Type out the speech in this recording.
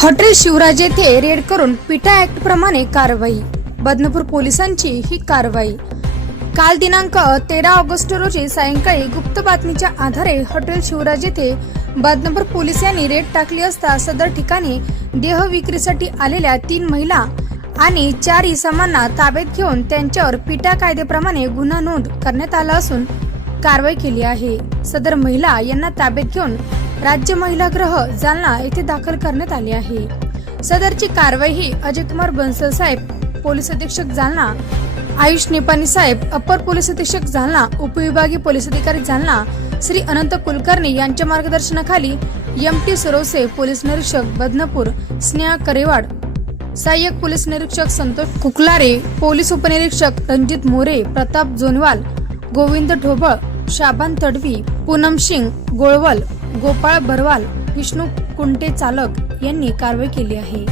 Hotel Shivraj येथे red करून पिठा act प्रमाणे कारवाई. बदनापूर पोलिसांची ही कारवाई. काल दिनांक तेरा ऑगस्ट रोजी सायंकाळी गुप्त बातमीच्या आधारे हॉटेल शिवराज येथे बदनापूर पोलीस यांनी रेड टाकली असता सदर ठिकाणी देह विक्रीसाठी आलेल्या तीन महिला आणि चार इसमांना ताब्यात घेऊन त्यांच्यावर पिटा कायद्याप्रमाणे गुन्हा नोंद करण्यात आला असून कारवाई केली आहे. सदर महिला यांना ताब्यात घेऊन राज्य महिला ग्रह जालना येथे दाखल करण्यात आली आहे. सदरची कारवाई ही अजय कुमार बन्सल साहेब पोलीस अधीक्षक जालना आयुष निपाणी साहेब अप्पर पोलीस अधीक्षक जालना उपविभागीय पोलीस अधिकारी जालना श्री अनंत कुलकर्णी यांच्या मार्गदर्शनाखाली एम टी सरोसे पोलीस निरीक्षक बदनापूर स्नेहा करेवाड सहाय्यक पोलीस निरीक्षक संतोष कुकलारे पोलीस उपनिरीक्षक रणजित मोरे प्रताप जोनवाल गोविंद ढोबळ शाबान तडवी पूनम सिंग गोळवल गोपाळ भरवाल विष्णू कुंटे चालक यांनी कारवाई केली आहे.